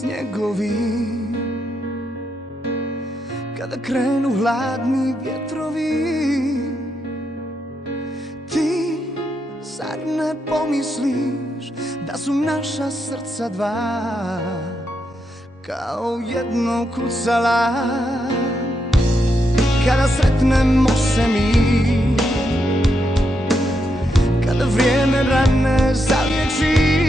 snjegovi, kada krenu hladni vjetrovi. Ti zar ne pomisliš da su naša srca dva kao jedno kucala? Kada sretnemo se mi, kada vrijeme rane zaliječi,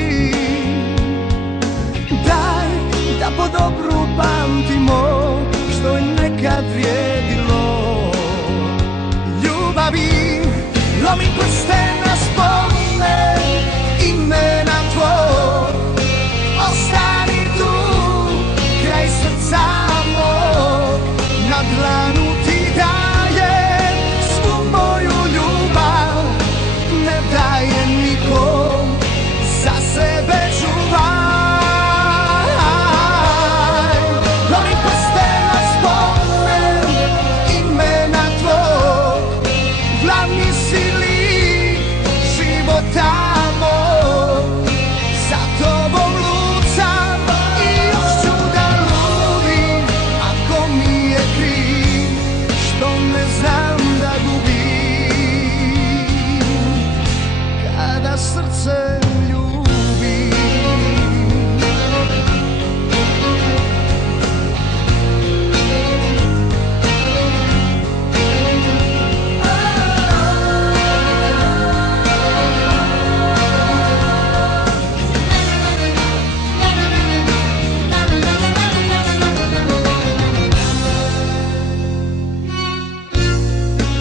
daj da po dobru pamtimo što je nekad vrijedilo. Ljubavi, lomim prste na spomen imena tvog, ostani tu kraj srca mog, na dlanu ti dajem svu moju ljubav, ne dajem nikom, za sebe čuvaj. Lomim prste na spomen imena tvog, glavni si lik života mog, za tobom lucam i još ću da ludim, ako mi je kriv što ne znam da gubim kada srce ljubim.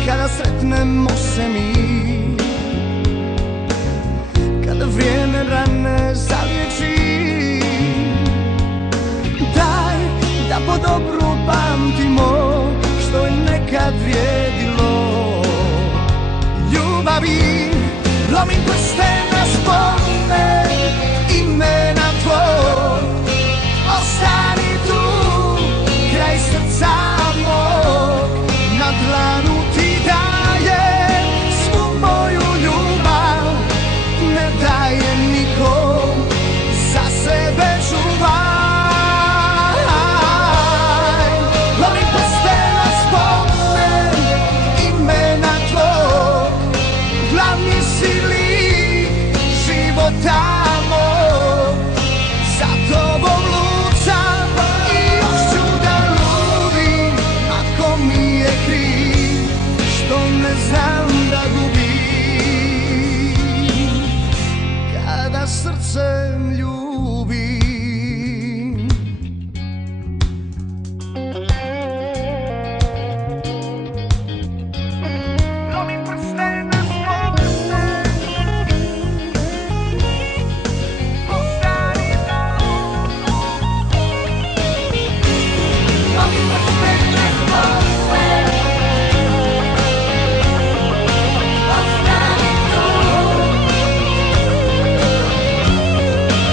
Kada sretnemo se mi, kada vrijeme rane zaliječi, daj da po dobru pamtimo što je nekad vrijedilo. Ljubavi, lomim prste na spomen imena tvog, ostani tu kraj srca mog, na dlanu ti dajem svu moju ljubav, ne dajem nikom, za sebe čuvaj. Lomim prste na spomen imena tvog, glavni si lik života mog, za tobom lucam i još ću da ludim, ako mi je kriv što ne znam da gubim kada srcem ljubim. Lomim prste na spomen, ostani tu. Lomim prste na spomen, ostani tu.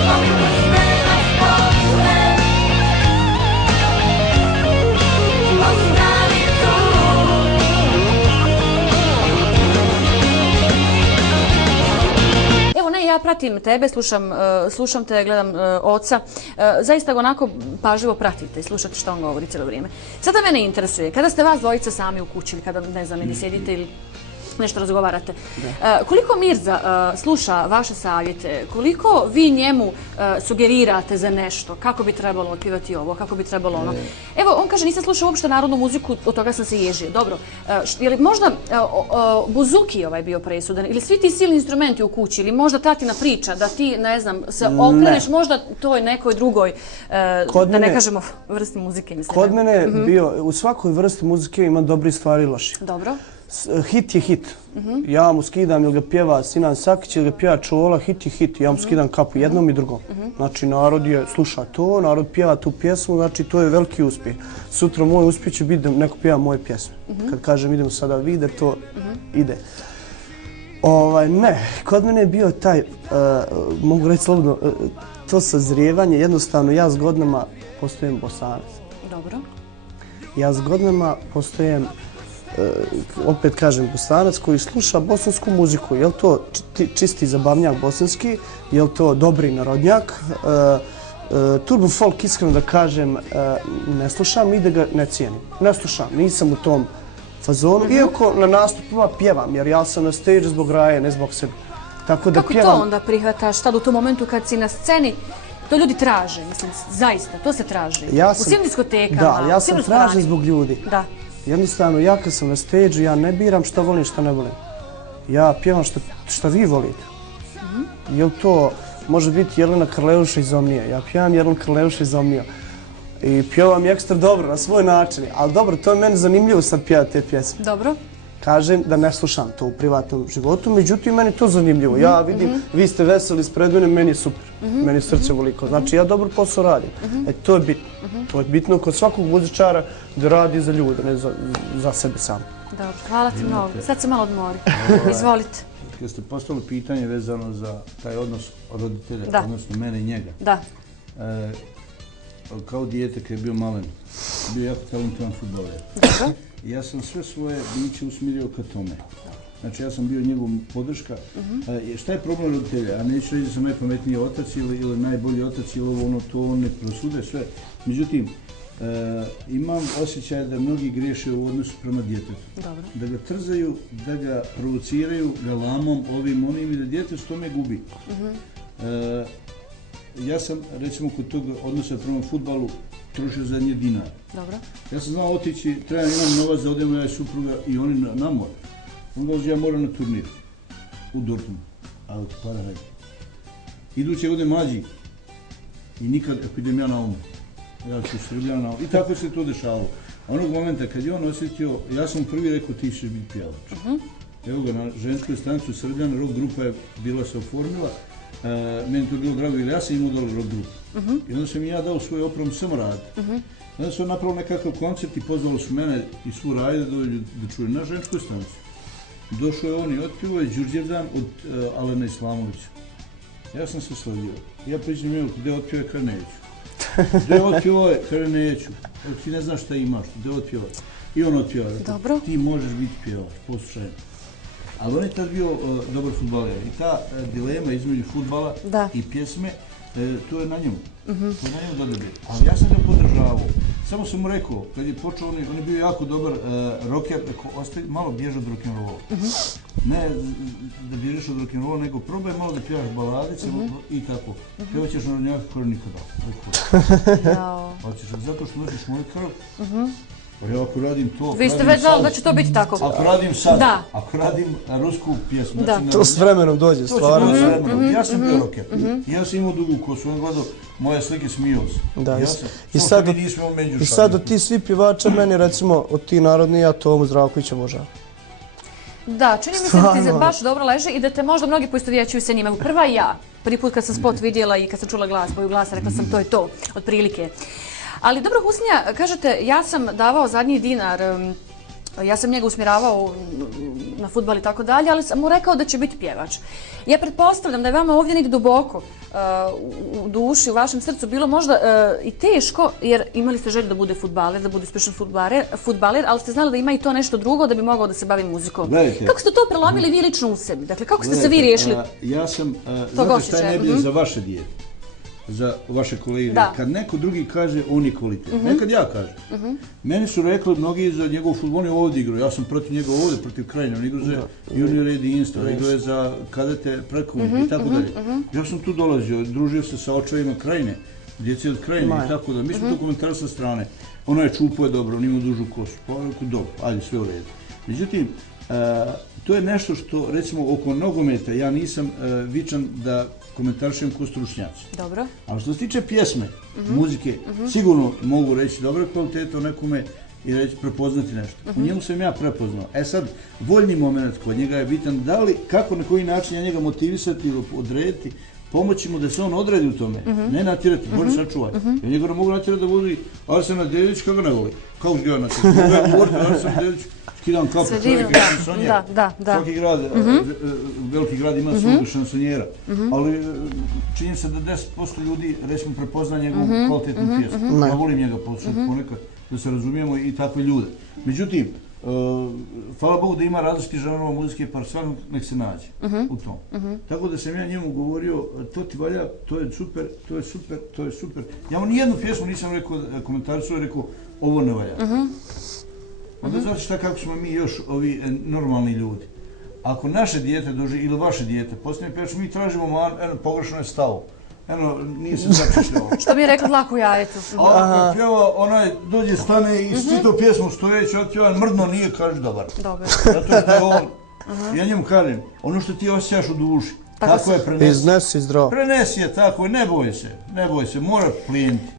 Lomim prste na spomen, ostani tu. Evo, ne, ja pratim tebe, slušam te, gledam oca. Zaista ga onako pažljivo pratite i slušate što on govori cijelo vrijeme. Sada mene interesuje, kada ste vas dvojica sami u kući ili kada, ne znam, ili sjedite ili nešto razgovarate, koliko Mirza sluša vaše savjete, koliko vi njemu sugerirate za nešto, kako bi trebalo otpivati ovo, kako bi trebalo ono. Evo, on kaže, nisam slušao uopšte narodnu muziku, od toga sam se ježio. Dobro, je li možda buzuki bio presudan ili svi ti silni instrumenti u kući ili možda tatina priča da ti, ne znam, se okreneš možda toj nekoj drugoj, da ne kažemo vrsti muzike. Mislim. Kod mene je bio, u svakoj vrsti muzike ima dobri stvari i loši. Dobro. Hit je hit. Ja mu skidam ili ga pjeva Sinan Sakić ili ga pjeva Čola, hit je hit. Ja mu skidam kapu jednom i drugom. Znači, narod sluša to, narod pjeva tu pjesmu, znači to je veliki uspjeh. Sutra moj uspjeh će biti da neko pjeva moje pjesme. Kad kažem idemo sada vide, to ide. Ne, kod mene je bio taj, mogu reći slobodno, to sazrijevanje. Jednostavno, ja s godinama postajem Bosanac. Dobro. Ja s godinama postajem, opet kažem, Bosanac koji sluša bosansku muziku. Je li to čisti zabavnjak bosanski, je li to dobri narodnjak, Turbo folk, iskreno da kažem, ne slušam i da ga ne cijenim. Ne slušam, nisam u tom fazonu, iako na nastupima pjevam, jer ja sam na stage zbog Raje, ne zbog sebe. Tako da Kako pjevam. to onda prihvataš tad u tom momentu kad si na sceni? To ljudi traže, mislim, zaista, to se traži. U svim diskotekama, da, ja u svim sam restoranima. tražen zbog ljudi. Da. Jednostavno, ja kad sam na stage, ja ne biram šta volim, šta ne volim. Ja pjevam šta vi volite. Jel to može biti Jelena Krleuša iz Omnija? Ja pjevam Jelena Krleuša iz Omnija. I pjevam je ekstra dobro, na svoj način. Ali dobro, to je meni zanimljivo sad pjevati te pjesme. Dobro. Kažem da ne slušam to u privatnom životu, međutim, meni je to zanimljivo. Ja vidim, vi ste veseli ispred mene, meni je super. Meni je srce veliko. Znači, ja dobro posao radim. To je bitno. To je bitno kod svakog muzičara da radi za ljude, ne za sebe sam. Dobro, hvala ti mnogo. Sad se malo odmori. Izvolite. Kad ste postavili pitanje vezano za taj odnos roditelja, odnosno mene i njega. Da. Kao dijete kad je bio malen, bio jako talentovan fudbaler. Dobro. Ja sam sve svoje biće usmjerio ka tome. Znači, ja sam bio njegov podrška. Šta je problem roditelja? A neću reći da sam najpametniji otac ili najbolji otac ili ono to ne prosude sve. Međutim, imam osjećaj da mnogi griješe u odnosu prema djetetu. Dobro. Da ga trzaju, da ga provociraju galamom, ovim, onim i da djete s tome gubi. Ja sam, recimo, kod tog odnosa prema fudbalu trošio zadnje dinar. Dobro. Ja sam znao otići, imam novac da odemo ja i supruga i oni na more. Onda ja moram na turnir u Dortmund, ali ti para radi. Iduće godine mlađi i nikad, ako idem ja na umu, ja ću Srbljana, i tako se to dešavalo. Onog momenta kad je on osjetio, ja sam prvi rekao ti ćeš biti pjevač. Evo ga, na ženskoj stanici u Srbljana, rock grupa je bila se oformila, meni to bilo drago jer ja sam imao dole rock grupu. I onda sam i ja dao svoj opremu samo raditi. Onda sam napravio nekakav koncept i pozvali su mene i svu Raju da dođu da čuju na ženskoj stanici. Došao je on i otpivao je Đurđevdan od Alena Islamovića. Ja sam se slodio. Ja pričam njemu gdje otpio je Karneviću. Gdje otpio je Karneviću. Ti ne znaš šta imaš, gdje otpio je. I on otpio je. Dobro. Ti možeš biti pjevač, poslušaj. Ali on je tad bio dobar fudbaler i ta dilema između fudbala i pjesme, to je na njemu. To je na njemu dodabir. Ali ja sam ga podržavao. Samo sam mu rekao, kad je počeo, on je bio jako dobar rocker, malo bježi od rock'n'rolla. Ne da bježiš od rock'n'rolla, nego probaj malo da pjevaš baladice i tako. Pjevat ćeš narodnjaka koji nikada. Hoćeš, zato što nosiš moj krv. Ja ako radim to... Vi ste već znali da će to biti tako. Ako radim sad, ako radim rusku pjesmu... To s vremenom dođe, stvarno. Ja sam bio rocker. Ja sam imao dugu kosu, on gledao moje slike, smijao se. I sad od ti svi pjevača, meni recimo od ti narodni, ja Tomu Zdravkovića možda. Da, čini mi se da ti baš dobro leže i da te možda mnogi poistovjećuju sa njima. Prva ja, prvi put kad sam spot vidjela i kad sam čula glas, boju glasa, rekla sam to je to, otprilike. Ali dobro, Husnija, kažete, ja sam davao zadnji dinar, ja sam njega usmjeravao na fudbal i tako dalje, ali sam mu rekao da će biti pjevač. Ja pretpostavljam da je vama ovdje negdje duboko u duši, u vašem srcu bilo možda i teško, jer imali ste želju da bude fudbaler, da bude uspješan fudbaler, ali ste znali da ima i to nešto drugo da bi mogao da se bavi muzikom. Kako ste to prelomili vi lično u sebi? Dakle, kako ste se vi riješili tog osjećaja? Ja sam, znate šta je najbolje za vaše dijete? Za vaše kolege. Kad neko drugi kaže, on je kvalitet. Nekad ja kažem. Meni su rekli mnogi za njegov fudbal, on je ovdje igrao. Ja sam protiv njega ovdje, protiv Krajine. On igrao za junior jedinstvo, igrao je za kadete prekovnik i tako dalje. Ja sam tu dolazio, družio se sa očevima Krajine, djece od Krajine i tako dalje. Mi smo to komentari sa strane. Ono je čupo je dobro, on ima dužu kosu. Pa dobro, ajde, sve u redu. Međutim, to je nešto što, recimo, oko nogometa, ja nisam vičan da komentarišem ko stručnjaci. Dobro. Ali što se tiče pjesme, muzike, sigurno mogu reći dobra kvaliteta o nekome i reći prepoznati nešto. U njemu sam ja prepoznao. E sad, voljni moment kod njega je bitan da li, kako, na koji način ja njega motivisati ili odrediti, pomoći mu da se on odredi u tome, ne natjerati, može sačuvaj. Ja njega ne mogu natjerati da vodi Arsena Dević, kako ga ne voli. Kako ga natjerati? Mogu ja govoriti Arsena Dević, skidam kapu, čovjek je šansonjer. Svaki grad, veliki grad ima svog šansonjera. Ali čini se da 10% ljudi, recimo, prepozna njegovu kvalitetnu pjesmu. Ja volim njega poslušati ponekad, da se razumijemo i takve ljude. Međutim, hvala Bogu da ima različitih žanrova muzike, pa svakog nek se nađe u tom. Tako da sam ja njemu govorio, to ti valja, to je super, to je super, to je super. Ja mu nijednu pjesmu nisam rekao, komentarisao, rekao, ovo ne valja. Onda znate šta, kako smo mi još ovi normalni ljudi. Ako naše dijete dođe, ili vaše dijete, posljednje pjevač, mi tražimo, pogrešno je stavo. Eno, nisam zapišljao. Što bi je rekla dlaku u jajetu. A ako pjeva, onaj dođe, stane i čito pjesmu stojeći, otpjeva, mrdno nije, kaže dobar. Dobar. Zato što je on, ja njemu kažem, ono što ti osjećaš u duši, tako je prenesi. Iznesi zdravo. Prenesi je tako, ne boj se, mora plijeniti.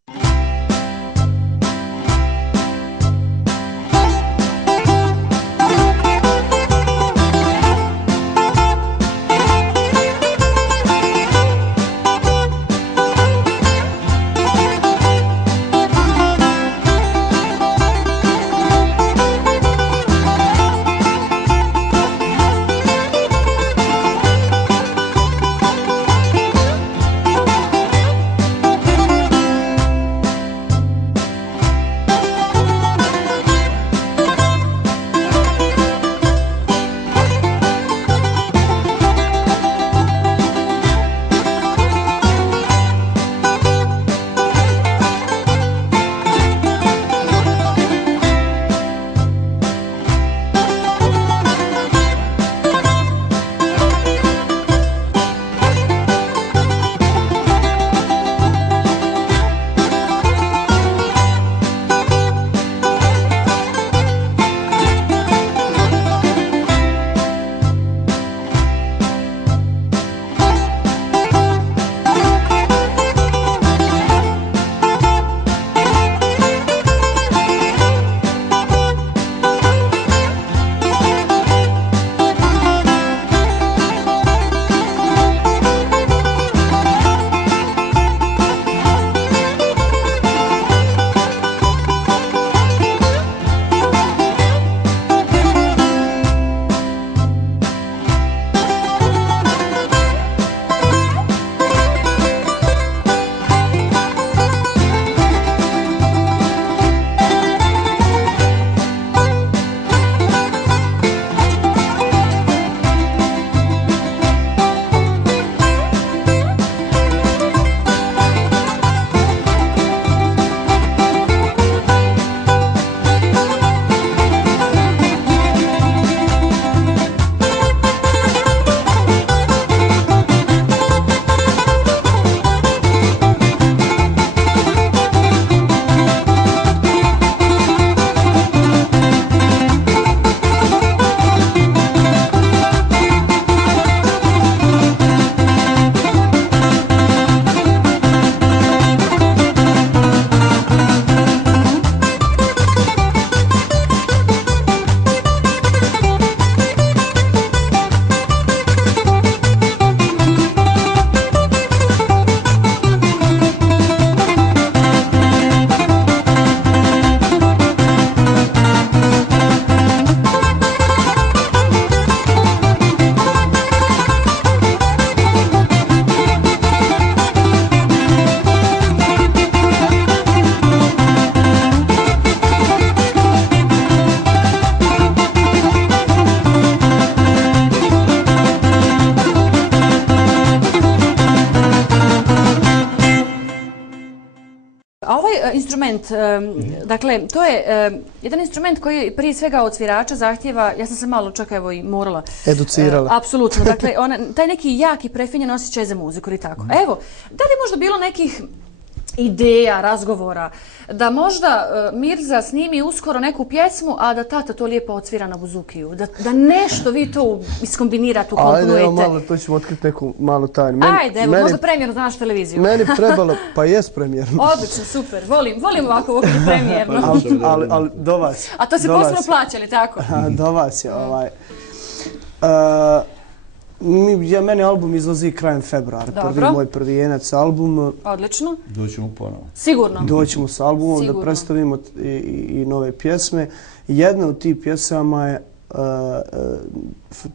Instrument, dakle, to je jedan instrument koji prije svega od svirača zahtjeva, ja sam se malo čak evo i morala. Educirala. Apsolutno, dakle, taj neki jaki prefinjen osjećaj za muziku ili tako. Evo, da li je možda bilo nekih ideja, razgovora, da možda Mirza snimi uskoro neku pjesmu, a da tata to lijepo odsvira na buzukiju, da nešto vi to iskombinirate, ukomponujete. Ajde, evo malo, to ćemo otkriti neku malu tajnu. Ajde, evo, možda premijerno za našu televiziju. Meni trebalo, pa jest premijerno. Odlično, super, volim ovako ovo premijerno. Ali do vas. A to se posebno plaćali, tako? Do vas je, meni album izlazi krajem februara, moj prvi jenac album. Odlično. Doćemo ponovo. Sigurno. Doćemo s albumom da predstavimo i nove pjesme. Jedna od tih pjesama je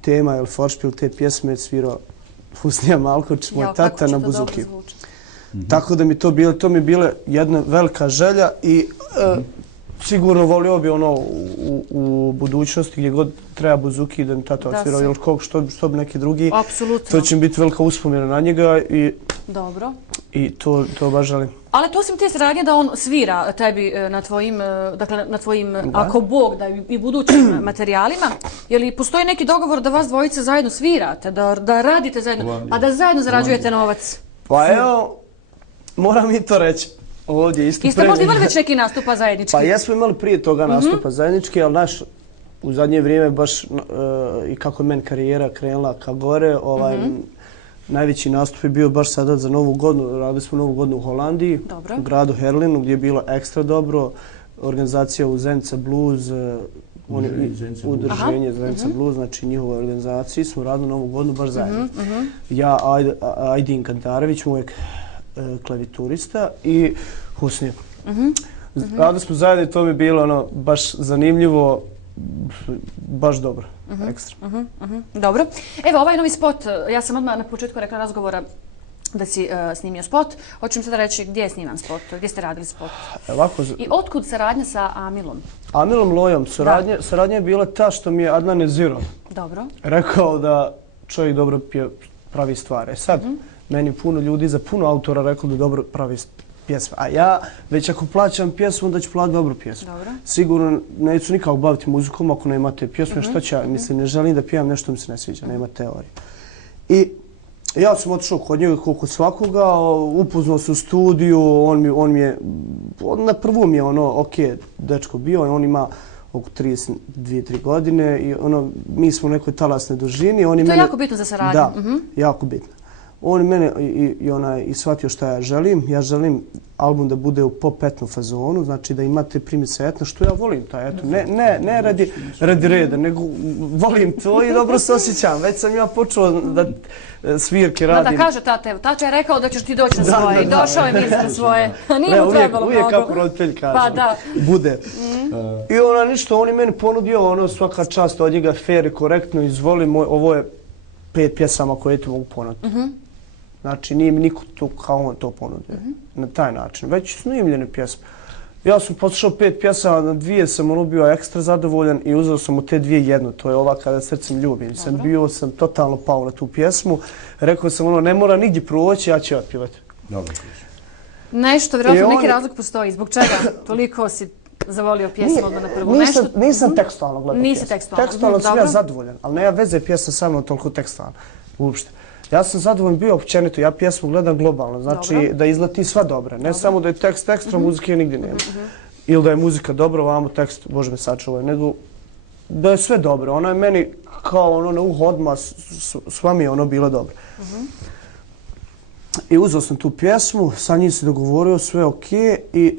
tema ili foršpil te pjesme svirao Husnija Malković, moj tata na buzukiju. Tako da mi to mi je bila jedna velika želja i sigurno volio bi ono u budućnosti gdje god treba Buzuki da mi tata odsvirao ili što bi neki drugi. Apsolutno. To će mi biti velika uspomena na njega i... Dobro. I to baš želim. Ali to osim te saradnje da on svira tebi na tvojim, dakle na tvojim, ako Bog da i budućim materijalima, je li postoji neki dogovor da vas dvojice zajedno svirate, da radite zajedno, a da zajedno zarađujete novac? Pa evo, moram i to reći. Ovdje isto Jeste možda imali već neki nastupa zajednički? Pa jesmo imali prije toga nastupa zajednički, ali u zadnje vrijeme baš i kako je meni karijera krenula ka gore, najveći nastup je bio baš sada za Novu godinu. Radili smo Novu godinu u Holandiji, u gradu Herlinu, gdje je bilo ekstra dobro. Organizacija u Zenica Blues, udruženje Zenica Blues, znači njihove organizacije. Smo radili Novu godinu baš zajedno. Ja, Ajdin Kantarević, moj klavijaturista i Husnija. Radili smo zajedno i to mi je bilo baš zanimljivo, baš dobro, ekstra. Dobro. Evo, ovaj novi spot, ja sam odmah na početku rekla razgovora da si snimio spot. Hoću mi sada reći gdje je sniman spot, gdje ste radili spot. I otkud saradnja sa Amilom? Amilom Lojom. Saradnja je bila ta što mi je Adnan Eziro rekao da čovjek dobro pravi stvari. Sad, meni puno ljudi za puno autora rekao da dobro pravi pjesme. A ja, već ako plaćam pjesmu, onda ću platiti dobru pjesmu. Sigurno neću nikako baviti muzikom ako ne imate pjesme. Što ću ja? Mislim, ne želim da pijem nešto mi se ne sviđa, nema teorije. I ja sam otišao kod njega kod svakoga, upoznao se u studiju, on mi je, na prvu mi je ok, dečko bio, on ima oko 32-3 godine i mi smo u nekoj talasnoj dužini. To je jako bitno za saradnju. Da, jako bitno. On je mene i shvatio šta ja želim. Ja želim album da bude u pop etno fazonu, znači da imate primice etno, što ja volim taj etno. Ne radi reda, nego volim to i dobro se osjećam. Već sam ja počeo da svirke radim. Da kaže tata je rekao da ćeš ti doći na svoje i došao je misli na svoje. Nije mu trebalo mnogo. Uvijek kako roditelj kaže, bude. I ništa, on je meni ponudio svaka čast od njega, fair i korektno, izvolim, ovo je 5 pjesama koje ti mogu ponuditi. Znači, nije mi niko to kao on to ponudio. Na taj način. Već snimljene pjesme. Ja sam poslušao 5 pjesama, na 2 sam bio ekstra zadovoljan i uzeo sam od te 2 jednu. To je ova Kada srcem ljubim. Sam totalno pao na tu pjesmu. Rekao sam ne mora nigdje proći, ja ću otpjevati. Dobro. Nešto, vjerojatno neki razlog postoji. Zbog čega toliko si zavolio pjesmu odmah na prvu? Nisam tekstualno gledao pjesmu. Nisi tekstualno. Tekstualno sam ja zadovoljan, ali nema veze pjesma sa mnom toliko tekstualno. Uopšte. Ja sam zadovoljan bio općenito, ja pjesmu gledam globalno, znači da izleti sva dobra. Ne samo da je tekst ekstra, muzike nigdje nema. Ili da je muzika dobra, ovamo tekst, Bože me sačuvaj, nego da je sve dobro. Ona je meni kao na uho odmah, sva mi je bilo dobro. I uzeo sam tu pjesmu, sa njim se dogovorio, sve okej i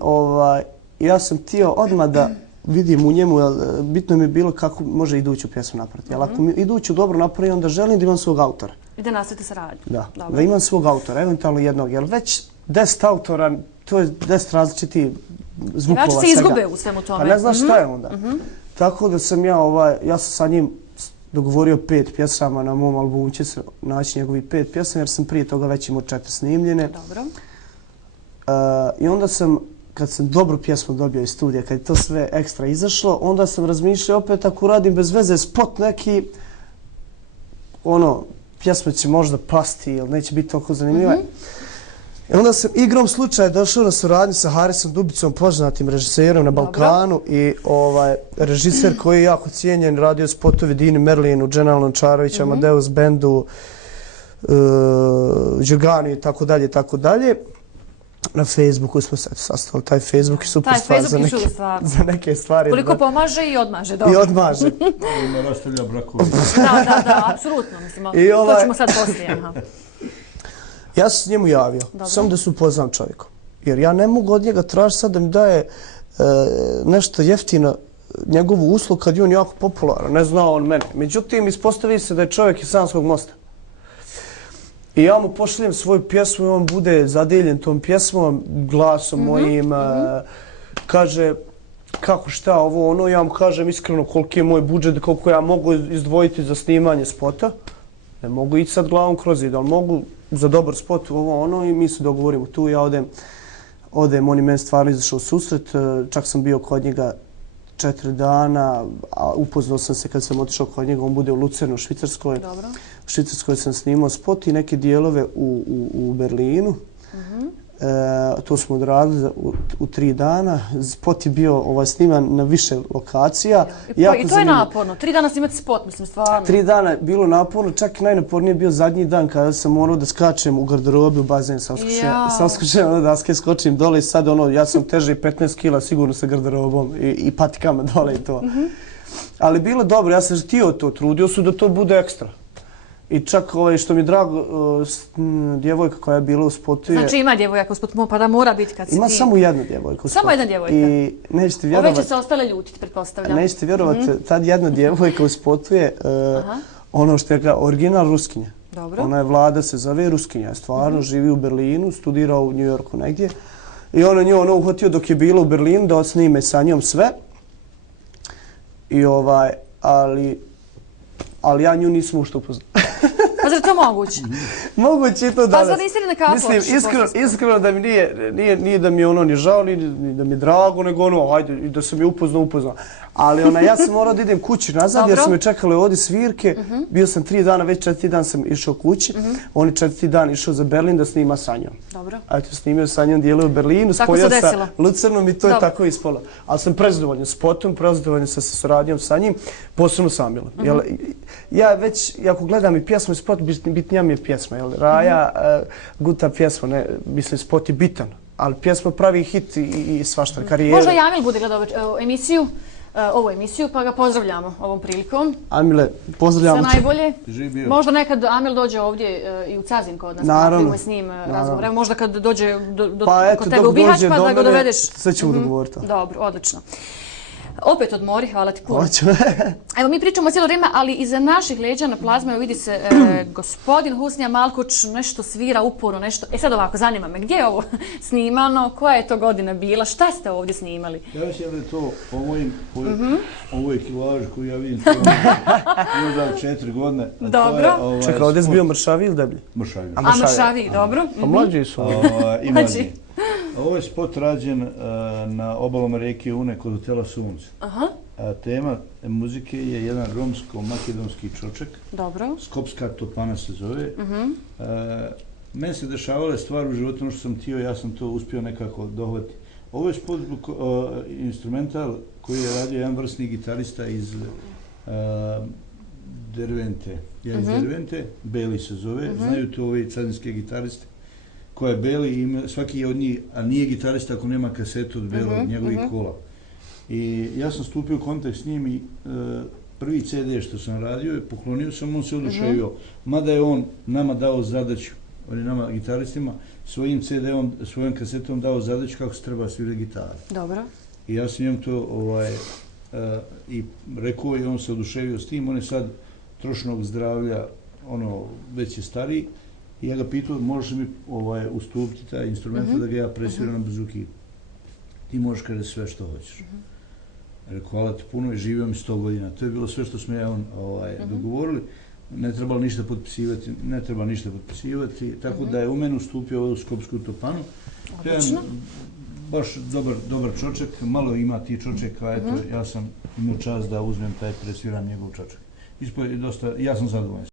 ja sam htio odmah da vidim u njemu, bitno mi je bilo kako može iduću pjesmu napraviti. Ali ako mi iduću dobro napravi, onda želim da imam svog autora. I da nastavite saradnju. Da imam svog autora, eventualno jednog, jer već 10 autora, to je 10 različitih zvukova svega. Znači se izgube u svemu tome. Pa ne znaš šta je onda. Tako da sam ja sam sa njim dogovorio 5 pjesama, na mom albumu će se naći njegovi 5 pjesama, jer sam prije toga već imao 4 snimljene. Dobro. I onda sam, kad sam dobru pjesmu dobio iz studija, kad je to sve ekstra izašlo, onda sam razmišljao opet ako radim bez veze spot neki, pjesma će možda pasti ili neće biti toliko zanimljiva. I onda sam igrom slučaja došao na suradnju sa Harisom Dubicom, poznatim režiserom na Balkanu i režiser koji je jako cijenjen, radio spotovi Dini Merlinu, Džena Lončarovića, Amadeus Bendu, Đugani i tako dalje. Na Facebooku smo se sastavili. Taj Facebook je super stvar za neke stvari. Koliko pomaže i odmaže. I odmaže. Ima rastavlja brakovi. Da, apsolutno. To ćemo sad poslije. Ja sam s njemu javio, samo da se upoznam čovjekom. Jer ja ne mogu od njega tražiti sad da mi daje nešto jeftino njegovu uslugu kad je on jako popularan. Ne zna on mene. Međutim, ispostavi se da je čovjek iz Sanskog mosta. I ja mu pošaljem svoju pjesmu i on bude zadeljen tom pjesmom, glasom mojim, kaže kako šta ovo ja mu kažem iskreno koliki je moj budžet, koliko ja mogu izdvojiti za snimanje spota. Ne mogu ići sad glavom kroz zid, ali mogu za dobar spot i mi se dogovorimo tu, ja odem odem, on je meni stvarno izašao u susret, čak sam bio kod njega 4 dana, a upoznao sam se kad sam otišao kod njega, on bude u Lucernu, u Švicarskoj. Dobro. U Švicarskoj sam snimao spot i neke dijelove u Berlinu. To smo odradili u 3 dana. Spot je bio sniman na više lokacija. I to je naporno. 3 dana snimati spot, mislim, stvarno. 3 dana je bilo naporno, čak i najnapornije bio zadnji dan kada sam morao da skačem u garderobi u bazen sa oskušenjem od daske, skočim dole i sad ja sam teže 15 kila sigurno sa garderobom i patikama dole i to. Ali bilo dobro, ja sam htio to, trudio su da to bude ekstra. I čak što mi je drago, djevojka koja je bila u spotu je... Znači ima djevojaka u spotu, pa da mora biti kad si ti... Ima samo jedna djevojka u spotu. Samo jedna djevojka? I nećete vjerovat... Ove će se ostale ljutiti, pretpostavljam. Nećete vjerovat, tad jedna djevojka u spotu je ono što je original Ruskinja. Dobro. Ona je Vlada, se zove Ruskinja. Stvarno živi u Berlinu, studira u New Yorku negdje. I on je nju uhvatio dok je bila u Berlinu da snime sa njom sve. I ali ja nju nisam ušto upoznao. Pa zar je to moguće? Moguće je to danas. Pa zar nisi li na kafu? Mislim, iskreno da mi nije da mi je ni žao, ni da mi je drago, nego ajde, da sam je upoznao. Ali ja sam morao da idem kući nazad, jer su me čekale ovdje svirke. Bio sam 3 dana, već 4. dan sam išao kući. On je 4. dan išao za Berlin da snima sa njom. Dobro. Eto, snimio sa njom dijele u Berlinu, spojio sa Lucernom i to je tako ispalo. Ali sam prezadovoljan spotom, prezadovoljan sa saradnjom sa njim, posebno sa Amilom. Ja već, ako gledam i pjesmu i spot, bitnija mi je pjesma. Raja guta pjesma, mislim, spot je bitan. Ali pjesma pravi hit i svašta, karijera. Možda i Amil bude gledao ovu emisiju, pa ga pozdravljamo ovom prilikom. Amile, pozdravljamo te. Sve najbolje. Živio. Možda nekad Amil dođe ovdje i u Cazin kod nas, napravimo s njim razgovor. Možda kad dođe kod tebe u Bihać, pa da ga dovedeš. Sve ćemo dogovoriti. Dobro, odlično. Opet odmori, hvala ti puno. Hoću. Evo, mi pričamo cijelo vrijeme, ali iza naših leđa na plazmi vidi se gospodin Husnija Malkuć nešto svira uporno, nešto. Sad ovako, zanima me, gdje je ovo snimano, koja je to godina bila, šta ste ovdje snimali? Ja mislim da je to po ovoj kilaži koju ja vidim, to je možda 4 godine. Dobro. Čekaj, ovdje je bio mršaviji ili deblji? Mršaviji. A mršaviji, dobro. Pa mlađi su. I mlađi. Ovo je spot rađen na obalama rijeke Une kod hotela Sunce. Tema muzike je jedan romsko-makedonski čoček. Dobro. Skopska topana se zove. Meni se dešavale stvari u životu, ono što sam htio, ja sam to uspio nekako dohvatiti. Ovo je spot instrumental koji je radio jedan vrsni gitarista iz Dervente. Ja iz Dervente, Beli se zove, znaju to ovi carinske gitariste. Koja je Beli i svaki od njih, a nije gitarista ako nema kasetu od Belog, njegovih kola. I ja sam stupio u kontakt s njim i prvi CD što sam radio, poklonio sam, on se oduševio. Mada je on nama dao zadaću, on je nama gitaristima, svojim CD-om, svojom kasetom dao zadaću kako se treba svirati gitaru. Dobro. I ja sam njemu to i rekao i on se oduševio s tim, on je sad trošnog zdravlja, već je stariji. I ja ga pitao, možeš mi ustupiti taj instrument da ga ja presviram na buzuki. Ti možeš kada sve što hoćeš. Rekao, hvala ti puno i živio mi 100 godina. To je bilo sve što smo dogovorili. Ne treba ništa potpisivati, tako da je u mene ustupio ovu skopsku topanu. To je baš dobar čoček, malo ima ti čočeka, eto, ja sam imao čast da uzmem taj presviran njegov čoček. Ja sam zadovoljan.